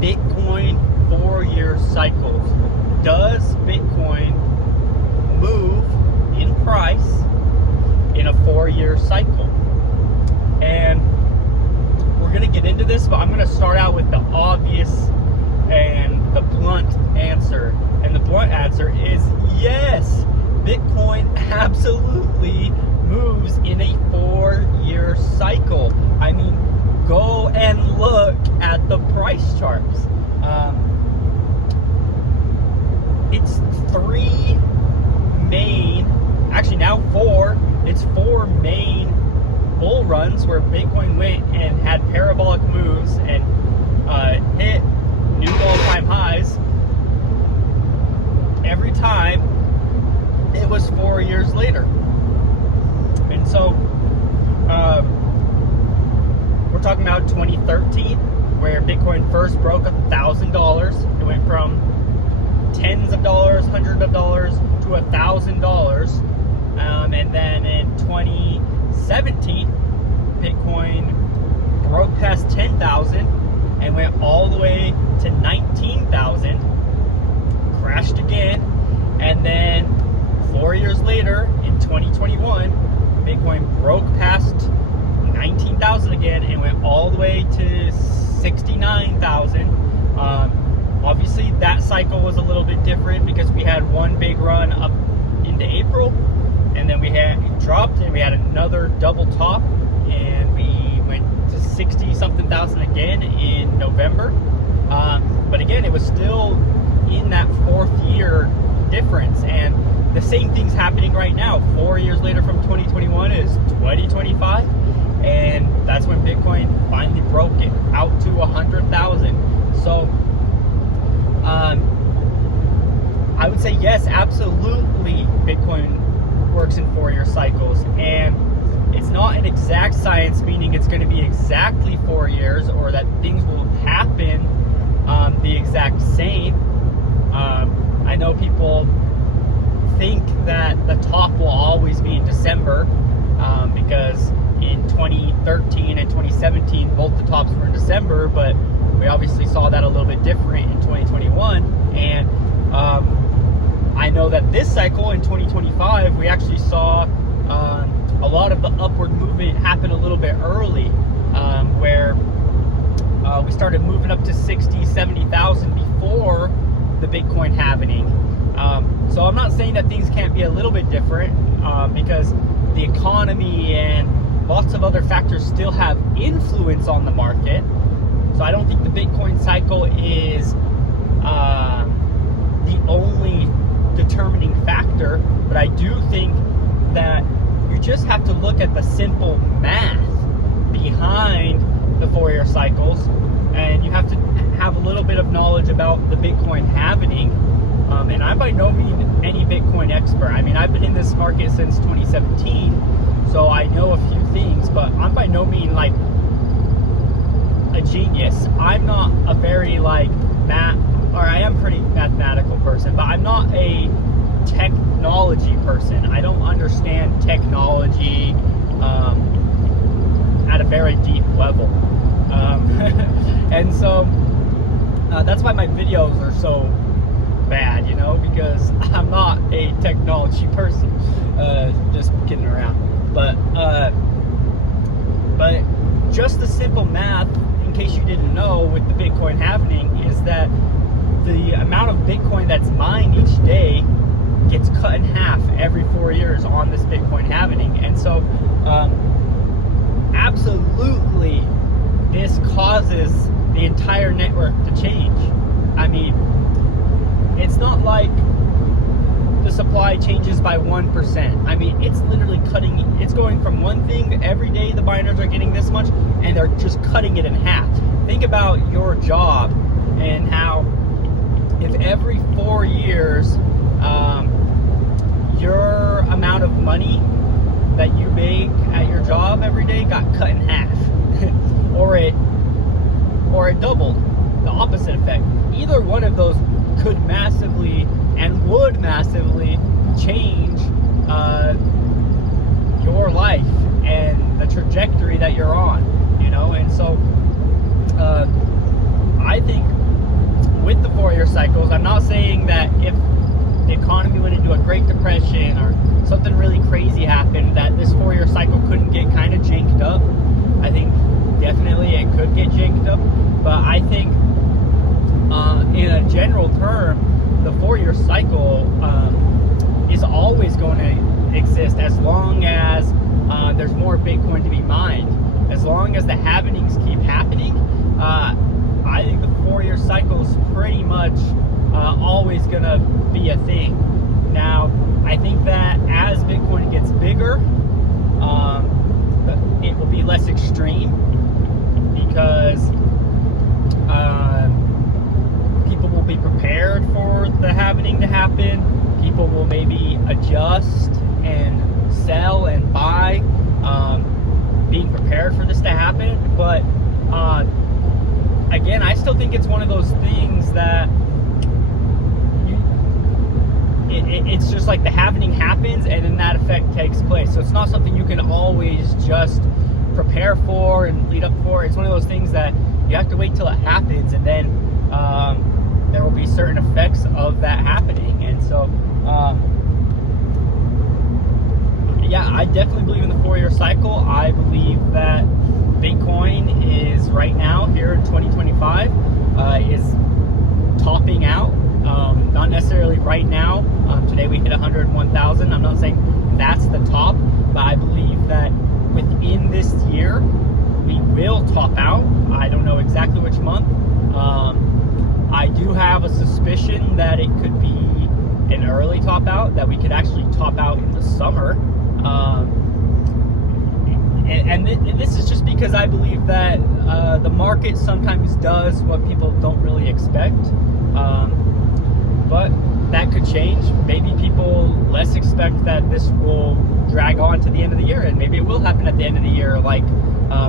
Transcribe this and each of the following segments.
Bitcoin 4-year cycles. Does Bitcoin move in price in a 4-year cycle? And we're going to get into this, but I'm going to start out with the obvious and the blunt answer. And the blunt answer is yes, Bitcoin absolutely moves in a 4-year cycle. I mean, go and look at the price charts. It's four main bull runs where Bitcoin went and had parabolic moves and hit new all-time highs. Every time it was 4 years later. And so we're talking about 2013, where Bitcoin first broke $1,000. It went from tens of dollars, hundreds of dollars to $1,000. And then in 2017, Bitcoin broke past 10,000 and went all the way to 19,000, crashed again, and then 4 years later, in 2021, Bitcoin broke past 19,000 again and went all the way to 69,000. Obviously, that cycle was a little bit different because we had one big run up into April, and then we had dropped, and we had another double top, and we went to 60-something thousand again in November. But again, it was still in that 4th year difference, and the same thing's happening right now. 4 years later from 2021 is 2025, and that's when Bitcoin finally broke it out to 100,000. So I would say yes, absolutely, Bitcoin works in 4-year cycles, and it's not an exact science, meaning it's going to be exactly 4 years or that things will happen the exact same. I know people think that the top will always be in December because in 2013 and 2017 both the tops were in December, but we obviously saw that a little bit different in 2021. And I know that this cycle in 2025 we actually saw a lot of the upward movement happen a little bit early, where we started moving up to 60-70,000 before the Bitcoin halving. So I'm not saying that things can't be a little bit different because the economy and lots of other factors still have influence on the market. So I don't think the Bitcoin cycle is the only determining factor, but I do think that you just have to look at the simple math behind the 4-year cycles, and you have to have a little bit of knowledge about the Bitcoin halving. And I'm by no means any Bitcoin expert. I mean, I've been in this market since 2017, so I know a few things, but I'm by no means like a genius. I'm not a very like I am pretty mathematical person, but I'm not a technology person. I don't understand technology at a very deep level. And so that's why my videos are so bad, because I'm not a technology person. Just kidding around. But just the simple math, in case you didn't know, with the Bitcoin halving, is that the amount of Bitcoin that's mined each day gets cut in half every 4 years on this Bitcoin halving. And so absolutely this causes the entire network to change. I mean, it's not like the supply changes by 1%. I mean, it's literally it's going from one thing every day the miners are getting this much, and they're just cutting it in half. Think about your job and how if every 4 years your amount of money that you make at your job every day got cut in half or it doubled, the opposite effect. Either one of those could massively and would massively change your life and the trajectory that you're on, And so I think with the four-year cycles. I'm not saying that if the economy went into a Great Depression or something really crazy happened, that this four-year cycle couldn't get kind of janked up. I think definitely it could get janked up, but I think in a general term, the four-year cycle is always going to exist as long as there's more Bitcoin to be mined. As long as the happenings keep happening, I think the four-year cycle is pretty much always going to be a thing. Now, I think that as Bitcoin gets bigger, it will be less extreme because people will be prepared for the halvening to happen. People will maybe adjust and sell and buy, being prepared for this to happen. But again, I still think it's one of those things that it's just like the halvening happens and then that effect takes place. So it's not something you can always just prepare for and lead up for. It's one of those things that you have to wait till it happens, and then there will be certain effects of that happening. And so yeah, I definitely believe in the four-year cycle. I believe that Bitcoin is right now here in 2025 is topping out. Not necessarily right now. Today we hit 101,000. I'm not saying that's the top, but I believe that within this year we will top out. I don't know exactly which month. I do have a suspicion that it could be an early top out, that we could actually top out in the summer. And this is just because I believe that the market sometimes does what people don't really expect. But that could change. Maybe people less expect that this will drag on to the end of the year, and maybe it will happen at the end of the year like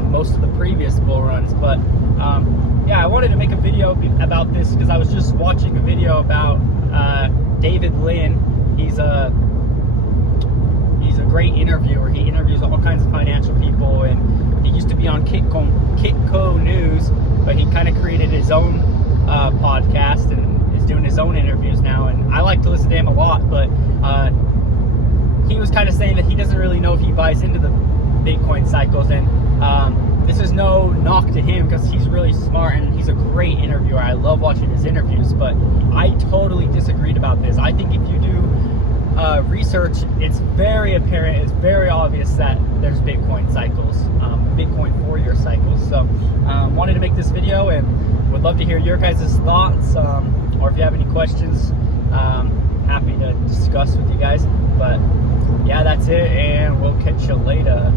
most of the previous bull runs. But yeah, I wanted to make a video about this because I was just watching a video about David Lin. He's a great interviewer. He interviews all kinds of financial people, and he used to be on Kitco News, but he kind of created his own podcast and is doing his own interviews now. And I like to listen to him a lot, but he was kind of saying that he doesn't really know if he buys into the Bitcoin cycles. And this is no knock to him because he's really smart and he's a great interviewer. I love watching his interviews, but I totally disagreed about this. I think if you do research, it's very apparent, it's very obvious that there's Bitcoin cycles, Bitcoin four-year cycles. So wanted to make this video and would love to hear your guys' thoughts, or if you have any questions, happy to discuss with you guys. But yeah, that's it, and we'll catch you later.